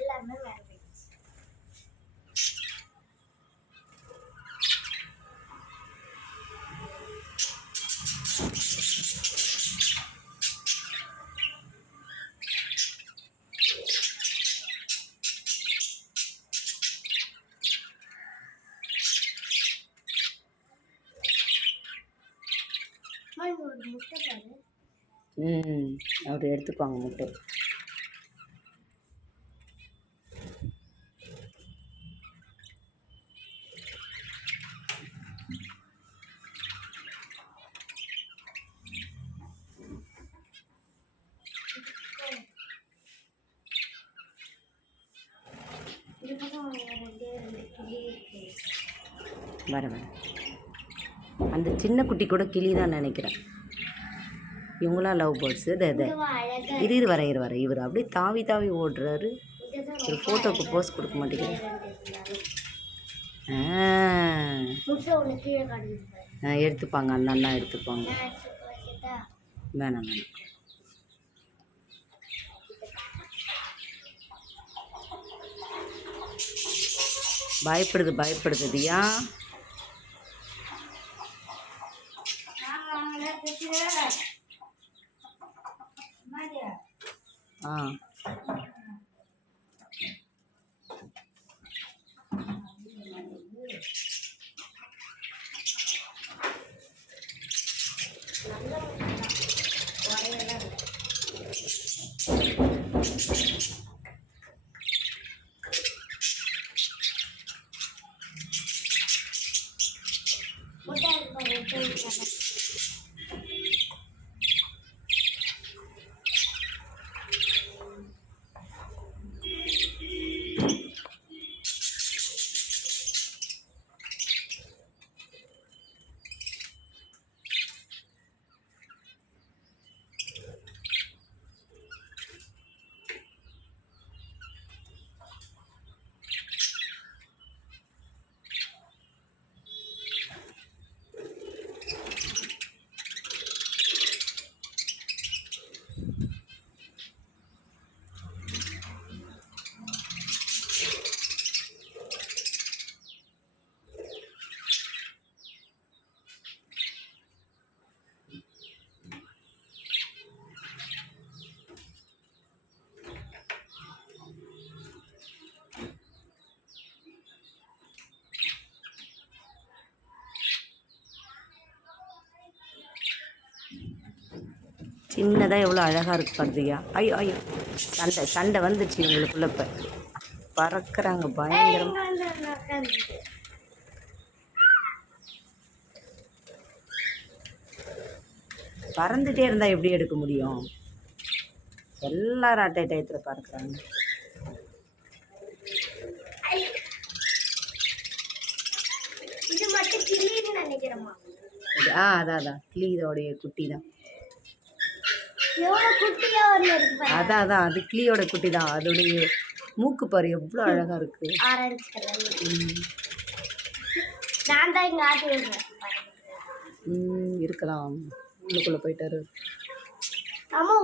எல்லாமே வேற போயிடுச்சு. அவர் எடுத்துப்பாங்க முட்டை. வர அந்த சின்ன குட்டி கூட கிளி தான் நினைக்கிறேன். இவங்களாம் லவ் பேர்ட்ஸு. இரு வர இவர் அப்படியே தாவி தாவி ஓடுறாரு. ஒரு ஃபோட்டோக்கு போஸ்ட் கொடுக்க மாட்டேங்கிறேன். எடுத்துப்பாங்க, அந்த அண்ணா எடுத்துப்பாங்க. வேணாம் வேணாம். பயப்படுது தியா. சின்னதாக எவ்வளோ அழகாக இருக்குது பார்த்தியா. ஐயோ ஐயோ, சண்டை வந்துச்சு இவங்களுக்குள்ள. இப்போ பறக்கிறாங்க பயங்கரம். பறந்துட்டே இருந்தால் எப்படி எடுக்க முடியும்? எல்லாரும் அட்டை டயத்தில் பறக்கிறாங்க. அதான் கிளி இதோடைய குட்டி தான். அதான் அது கிளியோட குட்டி தான். அதோடைய மூக்கு பாரு எவ்வளோ அழகா இருக்கு. இருக்கலாம், உள்ளுக்குள்ள போயிட்டாரு.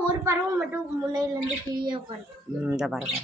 ஒரு பறவை மட்டும் முன்னையில இருந்து கிளியா பாரு. இந்த பாருங்க.